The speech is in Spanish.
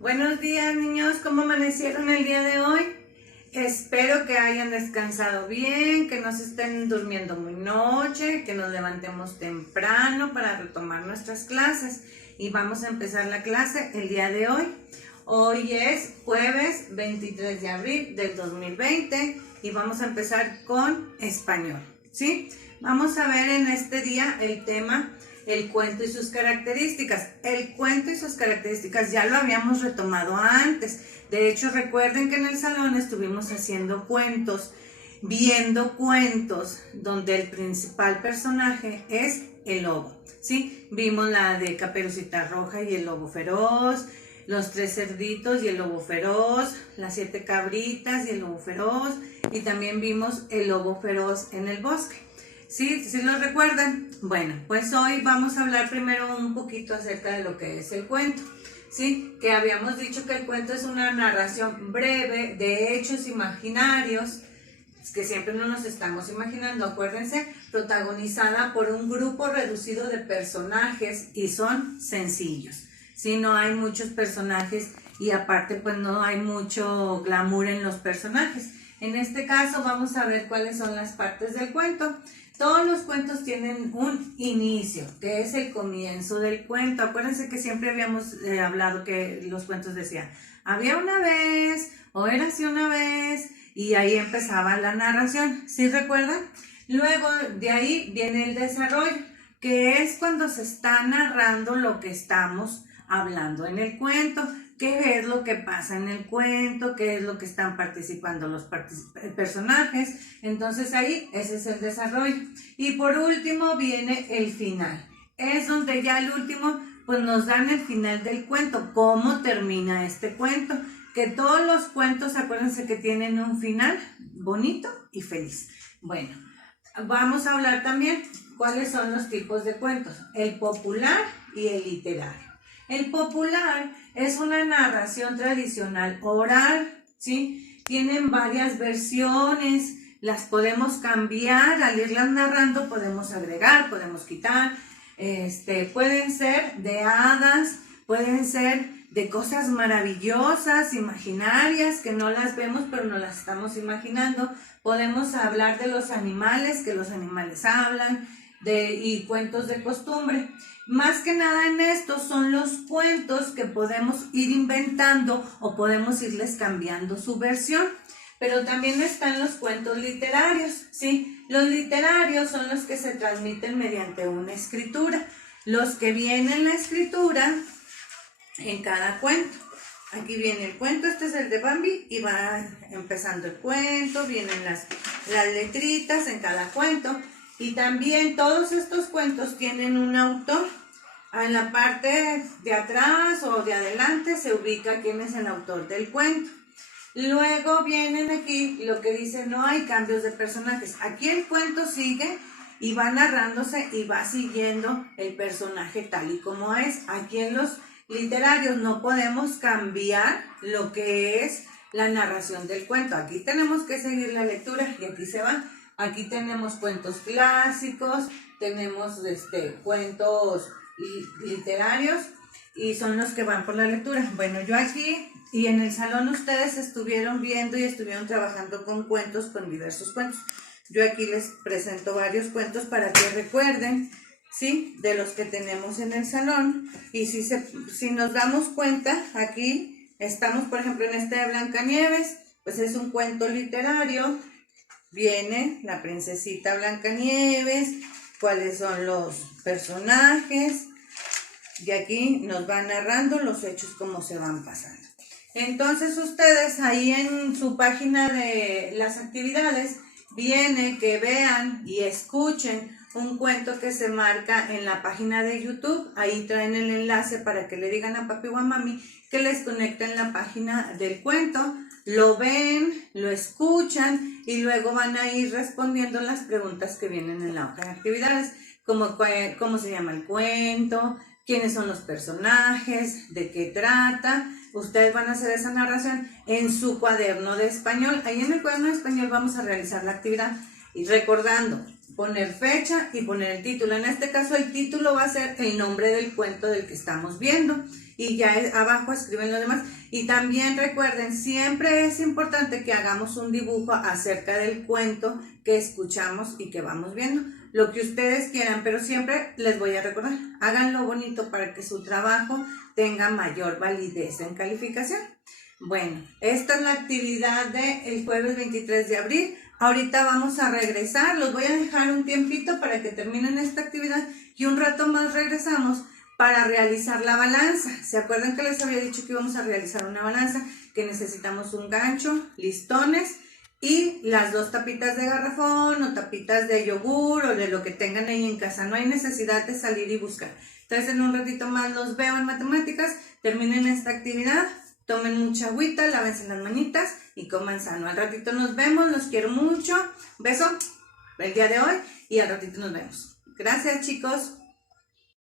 Buenos días, niños, ¿cómo amanecieron el día de hoy? Espero que hayan descansado bien, que no se estén durmiendo muy noche, que nos levantemos temprano para retomar nuestras clases. Y vamos a empezar la clase el día de hoy. Hoy es jueves 23 de abril del 2020 y vamos a empezar con español, ¿sí? Vamos a ver en este día el tema el cuento y sus características. El cuento y sus características ya lo habíamos retomado antes. De hecho, recuerden que en el salón estuvimos haciendo cuentos, viendo cuentos donde el principal personaje es el lobo, ¿sí? Vimos la de Caperucita Roja y el lobo feroz, los 3 cerditos y el lobo feroz, las 7 cabritas y el lobo feroz, y también vimos el lobo feroz en el bosque. ¿Sí? ¿Sí lo recuerdan? Bueno, pues hoy vamos a hablar primero un poquito acerca de lo que es el cuento, ¿sí? Que habíamos dicho que el cuento es una narración breve de hechos imaginarios, que siempre no nos estamos imaginando, acuérdense, protagonizada por un grupo reducido de personajes y son sencillos, ¿sí? No hay muchos personajes y aparte pues no hay mucho glamour en los personajes. En este caso vamos a ver cuáles son las partes del cuento. Todos los cuentos tienen un inicio, que es el comienzo del cuento. Acuérdense que siempre habíamos hablado que los cuentos decían, había una vez, o era así una vez, y ahí empezaba la narración, ¿sí recuerdan? Luego de ahí viene el desarrollo, que es cuando se está narrando lo que estamos hablando en el cuento, qué es lo que pasa en el cuento, qué es lo que están participando los personajes. Entonces ahí ese es el desarrollo. Y por último viene el final. Es donde ya el último pues nos dan el final del cuento, cómo termina este cuento. Que todos los cuentos, acuérdense que tienen un final bonito y feliz. Bueno, vamos a hablar también cuáles son los tipos de cuentos. El popular y el literario. El popular es una narración tradicional oral, ¿sí? Tienen varias versiones, las podemos cambiar, al irlas narrando podemos agregar, podemos quitar, pueden ser de hadas, pueden ser de cosas maravillosas, imaginarias, que no las vemos pero nos las estamos imaginando. Podemos hablar de los animales, que los animales hablan, y cuentos de costumbre. Más que nada en estos son los cuentos que podemos ir inventando o podemos irles cambiando su versión. Pero también están los cuentos literarios, ¿sí? Los literarios son los que se transmiten mediante una escritura. Los que vienen en la escritura en cada cuento. Aquí viene el cuento, este es el de Bambi y va empezando el cuento, vienen las letritas en cada cuento. Y también todos estos cuentos tienen un autor. En la parte de atrás o de adelante se ubica quién es el autor del cuento. Luego vienen aquí lo que dice no hay cambios de personajes. Aquí el cuento sigue y va narrándose y va siguiendo el personaje tal y como es. Aquí en los literarios no podemos cambiar lo que es la narración del cuento. Aquí tenemos que seguir la lectura y aquí se va. Aquí tenemos cuentos clásicos, tenemos cuentos literarios y son los que van por la lectura. Bueno, yo aquí y en el salón ustedes estuvieron viendo y estuvieron trabajando con cuentos, con diversos cuentos. Yo aquí les presento varios cuentos para que recuerden, ¿sí? De los que tenemos en el salón. Y si nos damos cuenta, aquí estamos, por ejemplo, en este de Blancanieves, pues es un cuento literario. Viene la princesita Blancanieves, cuáles son los personajes, y aquí nos van narrando los hechos como se van pasando. Entonces ustedes ahí en su página de las actividades, viene que vean y escuchen un cuento que se marca en la página de YouTube. Ahí traen el enlace para que le digan a papi o a mami que les conecten la página del cuento. Lo ven, lo escuchan y luego van a ir respondiendo las preguntas que vienen en la hoja de actividades, como cómo se llama el cuento, quiénes son los personajes, de qué trata. Ustedes van a hacer esa narración en su cuaderno de español. Ahí en el cuaderno de español vamos a realizar la actividad y recordando, poner fecha y poner el título. En este caso el título va a ser el nombre del cuento del que estamos viendo y ya abajo escriben lo demás. Y también recuerden, siempre es importante que hagamos un dibujo acerca del cuento que escuchamos y que vamos viendo, lo que ustedes quieran, pero siempre les voy a recordar, háganlo bonito para que su trabajo tenga mayor validez en calificación. Bueno, esta es la actividad del jueves 23 de abril. Ahorita vamos a regresar, los voy a dejar un tiempito para que terminen esta actividad y un rato más regresamos para realizar la balanza. ¿Se acuerdan que les había dicho que íbamos a realizar una balanza? Que necesitamos un gancho, listones y las 2 tapitas de garrafón o tapitas de yogur o de lo que tengan ahí en casa. No hay necesidad de salir y buscar. Entonces en un ratito más los veo en matemáticas. Terminen esta actividad, tomen mucha agüita, lávense las manitas y coman sano. Al ratito nos vemos, los quiero mucho. Beso el día de hoy y al ratito nos vemos. Gracias, chicos.